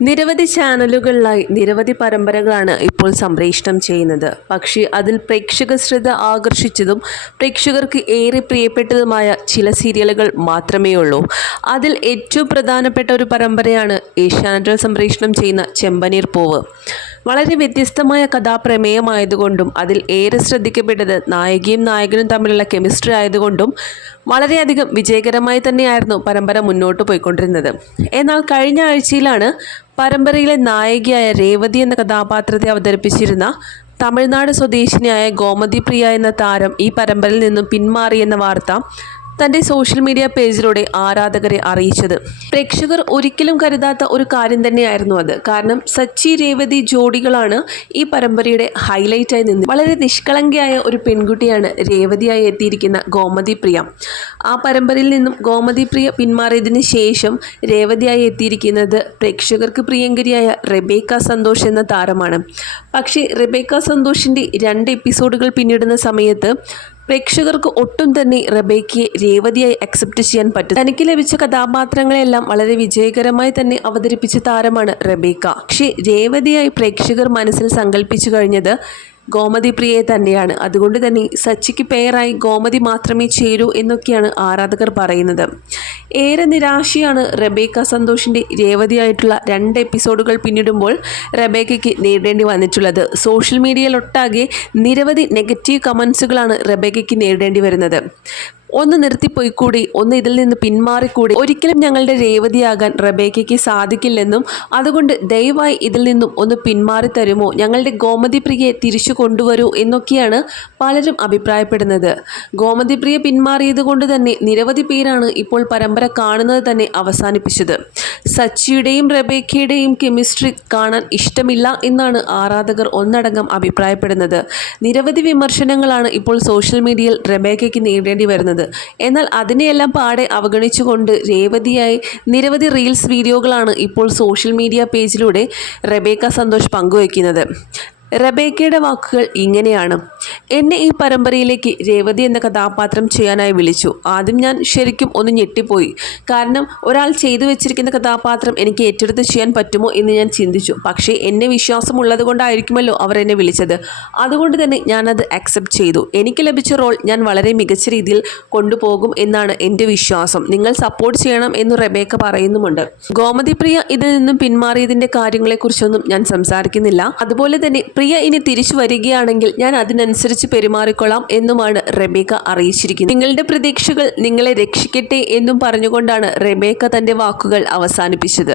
നിരവധി ചാനലുകളിലായി നിരവധി പരമ്പരകളാണ് ഇപ്പോൾ സംപ്രേഷണം ചെയ്യുന്നത്. പക്ഷേ അതിൽ പ്രേക്ഷക ശ്രദ്ധ ആകർഷിച്ചതും പ്രേക്ഷകർക്ക് ഏറെ പ്രിയപ്പെട്ടതുമായ ചില സീരിയലുകൾ മാത്രമേ ഉള്ളൂ. അതിൽ ഏറ്റവും പ്രധാനപ്പെട്ട ഒരു പരമ്പരയാണ് ഏഷ്യാനെറ്റിൽ സംപ്രേഷണം ചെയ്യുന്ന ചെമ്പനീർ പൂവ്. വളരെ വ്യത്യസ്തമായ കഥാപ്രമേയമായതുകൊണ്ടും അതിൽ ഏറെ ശ്രദ്ധിക്കപ്പെട്ടത് നായികയും നായകനും തമ്മിലുള്ള കെമിസ്ട്രി ആയതുകൊണ്ടും വളരെയധികം വിജയകരമായി തന്നെയായിരുന്നു പരമ്പര മുന്നോട്ട് പോയിക്കൊണ്ടിരുന്നത്. എന്നാൽ കഴിഞ്ഞ ആഴ്ചയിലാണ് പരമ്പരയിലെ നായികയായ രേവതി എന്ന കഥാപാത്രത്തെ അവതരിപ്പിച്ചിരുന്ന തമിഴ്നാട് സ്വദേശിനിയായ ഗോമതി പ്രിയ എന്ന താരം ഈ പരമ്പരയിൽ നിന്നും പിന്മാറിയെന്ന വാർത്ത തൻ്റെ സോഷ്യൽ മീഡിയ പേജിലൂടെ ആരാധകരെ അറിയിച്ചത്. പ്രേക്ഷകർ ഒരിക്കലും കരുതാത്ത ഒരു കാര്യം തന്നെയായിരുന്നു അത്. കാരണം സച്ചി രേവതി ജോഡികളാണ് ഈ പരമ്പരയുടെ ഹൈലൈറ്റായി നിന്ന്. വളരെ നിഷ്കളങ്കയായ ഒരു പെൺകുട്ടിയാണ് രേവതിയായി എത്തിയിരിക്കുന്ന ഗോമതി പ്രിയ. ആ പരമ്പരയിൽ നിന്നും ഗോമതി പ്രിയ പിന്മാറിയതിന് ശേഷം രേവതിയായി എത്തിയിരിക്കുന്നത് പ്രേക്ഷകർക്ക് പ്രിയങ്കരിയായ റെബേക്ക സന്തോഷ് എന്ന താരമാണ്. പക്ഷേ റെബേക്ക സന്തോഷിൻ്റെ 2 എപ്പിസോഡുകൾ പിന്നിടുന്ന സമയത്ത് പ്രേക്ഷകർക്ക് ഒട്ടും തന്നെ റെബേക്കയെ രേവതിയായി അക്സെപ്റ്റ് ചെയ്യാൻ പറ്റും. തനിക്ക് ലഭിച്ച കഥാപാത്രങ്ങളെല്ലാം വളരെ വിജയകരമായി തന്നെ അവതരിപ്പിച്ച താരമാണ് റെബേക്ക. പക്ഷേ രേവതിയായി പ്രേക്ഷകർ മനസ്സിൽ സങ്കല്പിച്ചു കഴിഞ്ഞത് ഗോമതി പ്രിയയെ തന്നെയാണ്. അതുകൊണ്ട് തന്നെ സച്ചിക്ക് പേരായി ഗോമതി മാത്രമേ ചേരൂ എന്നൊക്കെയാണ് ആരാധകർ പറയുന്നത്. ഏറെ നിരാശയാണ് റെബേക്ക സന്തോഷിൻ്റെ രേവതിയായിട്ടുള്ള 2 എപ്പിസോഡുകൾ പിന്നിടുമ്പോൾ റെബേക്കയ്ക്ക് നേരിടേണ്ടി വന്നിട്ടുള്ളത്. സോഷ്യൽ മീഡിയയിലൊട്ടാകെ നിരവധി നെഗറ്റീവ് കമൻസുകളാണ് റെബേക്കയ്ക്ക് നേരിടേണ്ടി വരുന്നത്. ഒന്ന് നിർത്തിപ്പോയിക്കൂടി, ഒന്ന് ഇതിൽ നിന്ന് പിന്മാറിക്കൂടി, ഒരിക്കലും ഞങ്ങളുടെ രേവതിയാകാൻ റെബേക്കയ്ക്ക് സാധിക്കില്ലെന്നും അതുകൊണ്ട് ദയവായി ഇതിൽ നിന്നും ഒന്ന് പിന്മാറി തരുമോ, ഞങ്ങളുടെ ഗോമതി പ്രിയയെ തിരിച്ചു കൊണ്ടുവരൂ എന്നൊക്കെയാണ് പലരും അഭിപ്രായപ്പെടുന്നത്. ഗോമതി പ്രിയ പിന്മാറിയത് കൊണ്ട് തന്നെ നിരവധി പേരാണ് ഇപ്പോൾ പരമ്പര കാണുന്നത് തന്നെ അവസാനിപ്പിച്ചത്. സച്ചിയുടെയും റെബേക്കയുടെയും കെമിസ്ട്രി കാണാൻ ഇഷ്ടമില്ല എന്നാണ് ആരാധകർ ഒന്നടങ്കം അഭിപ്രായപ്പെടുന്നത്. നിരവധി വിമർശനങ്ങളാണ് ഇപ്പോൾ സോഷ്യൽ മീഡിയയിൽ റെബേക്കയ്ക്ക് നേരിടേണ്ടി വരുന്നത്. എന്നാൽ അതിനെയെല്ലാം പാടെ അവഗണിച്ചുകൊണ്ട് രേവതിയായി നിരവധി റീൽസ് വീഡിയോകളാണ് ഇപ്പോൾ സോഷ്യൽ മീഡിയ പേജിലൂടെ റെബേക്ക സന്തോഷ് പങ്കുവയ്ക്കുന്നത്. റെബേക്കയുടെ വാക്കുകൾ ഇങ്ങനെയാണ്: എന്നെ ഈ പരമ്പരയിലേക്ക് രേവതി എന്ന കഥാപാത്രം ചെയ്യാനായി വിളിച്ചു. ആദ്യം ഞാൻ ശരിക്കും ഒന്ന് ഞെട്ടിപ്പോയി. കാരണം ഒരാൾ ചെയ്തു വെച്ചിരിക്കുന്ന കഥാപാത്രം എനിക്ക് ഏറ്റെടുത്ത് ചെയ്യാൻ പറ്റുമോ എന്ന് ഞാൻ ചിന്തിച്ചു. പക്ഷേ എന്നെ വിശ്വാസമുള്ളത് കൊണ്ടായിരിക്കുമല്ലോ അവർ എന്നെ വിളിച്ചത്. അതുകൊണ്ട് തന്നെ ഞാനത് അക്സെപ്റ്റ് ചെയ്തു. എനിക്ക് ലഭിച്ച റോൾ ഞാൻ വളരെ മികച്ച രീതിയിൽ കൊണ്ടുപോകും എന്നാണ് എൻ്റെ വിശ്വാസം. നിങ്ങൾ സപ്പോർട്ട് ചെയ്യണം എന്ന് റെബേക്ക പറയുന്നുമുണ്ട്. ഗോമതി പ്രിയ ഇതിൽ നിന്നും പിന്മാറിയതിൻ്റെ കാര്യങ്ങളെക്കുറിച്ചൊന്നും ഞാൻ സംസാരിക്കുന്നില്ല. അതുപോലെ തന്നെ പ്രിയ ഇനി തിരിച്ചു വരികയാണെങ്കിൽ ഞാൻ അതിനനുസരിച്ച് പെരുമാറിക്കൊള്ളാം എന്നുമാണ് റെബേക്ക അറിയിച്ചിരിക്കുന്നത്. നിങ്ങളുടെ പ്രതീക്ഷകൾ നിങ്ങളെ രക്ഷിക്കട്ടെ എന്നും പറഞ്ഞുകൊണ്ടാണ് റെബേക്ക തൻ്റെ വാക്കുകൾ അവസാനിപ്പിച്ചത്.